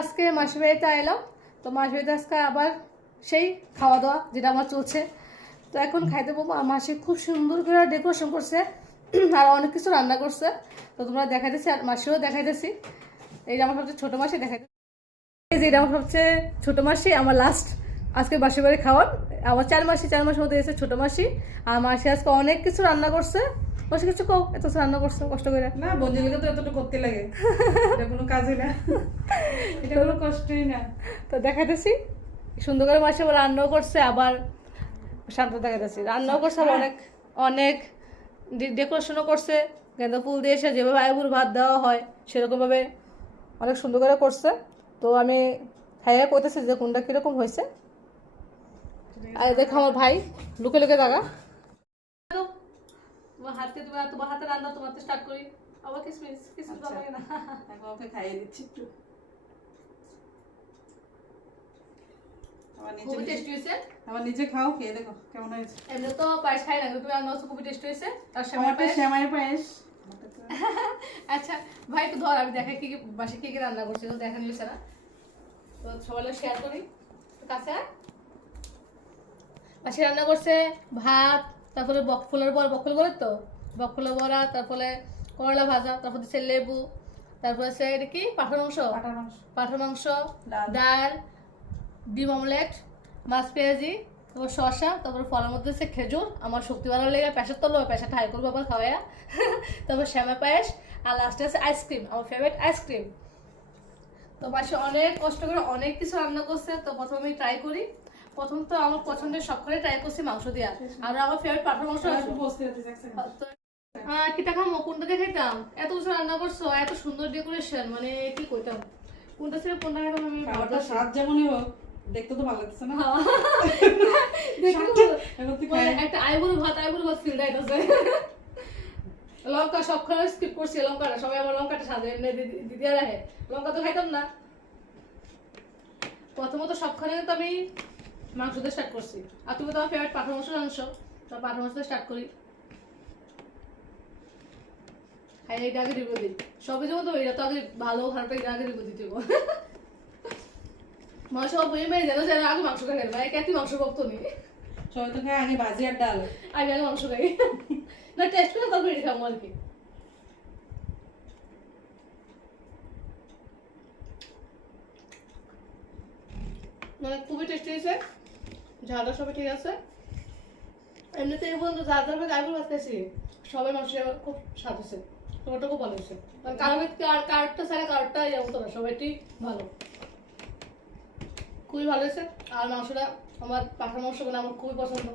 আজকে মাসির বাড়িতে এলাম। তো মাসির বাড়িতে আজকে আবার সেই খাওয়া দাওয়া যেটা আমার চলছে। তো এখন খাইতে বলবো। মাসি খুব সুন্দর করে ডেকোরেশন করছে আর অনেক কিছু রান্না করছে। তো তোমরা দেখাইতেছি আর মাসিও দেখাইতেছি। এই যে আমার সবচেয়ে ছোটো মাসি দেখাইতেছি। এই যে এটা আমার সবচেয়ে ছোটো মাসি, আমার লাস্ট আজকে বাসি বাড়ি খাওয়ান। আমার 4 মাস মতো এসে ছোটো মাসি। আর মাসি আজকে অনেক কিছু রান্না করছে। বসে কিছু কও, এত কিছু রান্না করছে কষ্ট করে না, বন্ধুদেরকে তো এতটুকু করতে লাগে, এটা কোনো কাজই না, এটা কোনো কষ্টই না। তো দেখাইতেছি সুন্দর করে মাসি আবার রান্নাও করছে, আবার শান্ত দেখাইতেছি রান্নাও করছে, আবার অনেক অনেক ডেকোরেশনও করছে। গেঁদা ফুল দিয়ে এসে যেভাবে আইবুড় ভাত দেওয়া হয় সেরকমভাবে অনেক সুন্দর করে করছে। তো আমি খাইয়ে করতেছি যে কোনটা কীরকম হয়েছে। আর দেখো আমার ভাই লুকে লুকে দাগা। তোমার হাতে রান্না তোমার তো স্টার্ট করি। আবার কিসমিস ভালো লাগে না। এখন ওকে খাইয়ে দিচ্ছি একটু। খুবই টেস্টি হয়েছে। আবার নিজে খাও, খেয়ে দেখো কেমন হয়েছে। এমনি তো পায়েস খাই না, কিন্তু রান্না খুবই টেস্টি হয়েছে। আর সেমাই পায়েস। আচ্ছা ভাই একটু ধর, আমি দেখাই কি বাসে কি রান্না করছি, তো দেখা নিয়েছে না। তো সবাই শেয়ার করি। তো কাছে বাসে রান্না করছে ভাত, তারপরে বকফুলের বলে তো বকফুলের বড়া, তারপরে করলা ভাজা, তারপর দিচ্ছে লেবু, তারপরে আছে এটা কি পাঠার মাংস, ডাল, ডিম অমলেট, মাছ পেঁয়াজি, তারপর শসা, তারপর ফলের মধ্যে হচ্ছে খেজুর। আমার শক্তি বাড়ানো লেগে প্রেশার তোলো, প্রেশারটা হাই করবো আবার খাওয়াইয়া। তারপর শ্যামা পায়েস, আর লাস্টে আছে আইসক্রিম, আমার ফেভারিট আইসক্রিম। তো মাসে অনেক কষ্ট করে অনেক কিছু রান্না করছে। তো প্রথমে আমি ট্রাই করি। প্রথম তো আমার পছন্দের সবখানে ট্রাই করছি মাংস দিয়া, আর আমার ফেভারিট পাঠার মাংস। কিটা খামো, কোনটা দেখাইতাম? এত কিছু রান্না করছো, এত সুন্দর ডেকোরেশন, মানে কি কইতাম, কোনটা ছিল কোনটা খাইতাম আমি। খাবারটা স্বাদ যেমনই হোক, দেখতে তো ভালো লাগছে না। একটা আইবুড়ো ভাত ফিল দাইতেছে। লঙ্কা সবখানে স্কিপ করছি, লঙ্কাটা সবাই আমার লঙ্কাটা সাজে এমনি দিদি রাখে, লঙ্কা তো খাইতাম না। প্রথমত সবখানে তো আমি মাংস দিয়ে স্টার্ট করছি। আর তুমি তো আমার ফেভারিট পাঠার মাংস জানছো, তো পাঠার মাংস দিয়ে স্টার্ট করি। হ্যাঁ, এটা আগে রিভিউ দিই। সবই যেমন তো এটা তো আগে ভালো খারাপটা এটা আগে রিভিউ দিতে হবে। মাংস বই মেয়ে যেন যেন আগে মাংস খাই, ভাই কেন মাংস ভক্ত নেই। সবাই তো খায় আগে ভাজি আর ডাল, আগে মাংস খাই না, টেস্ট করে তারপর এটা খাবো আর কি। মানে খুবই টেস্টি হয়েছে, ঝালটা সবই ঠিক আছে। এমনিতে এই বন্ধু যা যাবে আইবুড় ভাত খাইছি, সবাই মাংস খুব স্বাদ হয়েছে, তোমারটা খুব ভালো হয়েছে। কারো ব্যক্তি আর কারটা ছাড়া কারটা যেমন তো না, সবাইটি ভালো, খুবই ভালো হয়েছে। আর মাংসটা আমার পাঠার মাংস মানে আমার খুবই পছন্দ।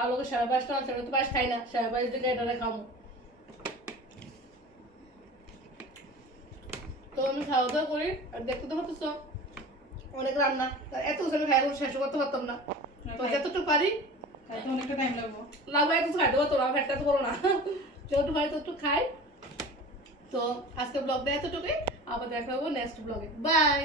আর লোকের সেবা পায়েসটা না, সেটা তো পায়েস খাই না, সেবা পায়েস দিলে এটা খাবো। তো আমি খাওয়া দাওয়া করি, আর দেখতে তো হতেছ অনেক রান্না, এত কিছু আমি খাই শেষ করতে পারতাম না। তো যতটুকু পারি অনেকটা টাইম লাগবো, একটু খাই দেবো, তোরা ফ্যাটটা তো বলো না, যতটুকু পারি ততটুকু খাই। তো আজকে ব্লগটা এতটুকুই, আবার দেখা হবো নেক্সট ব্লগে। বাই।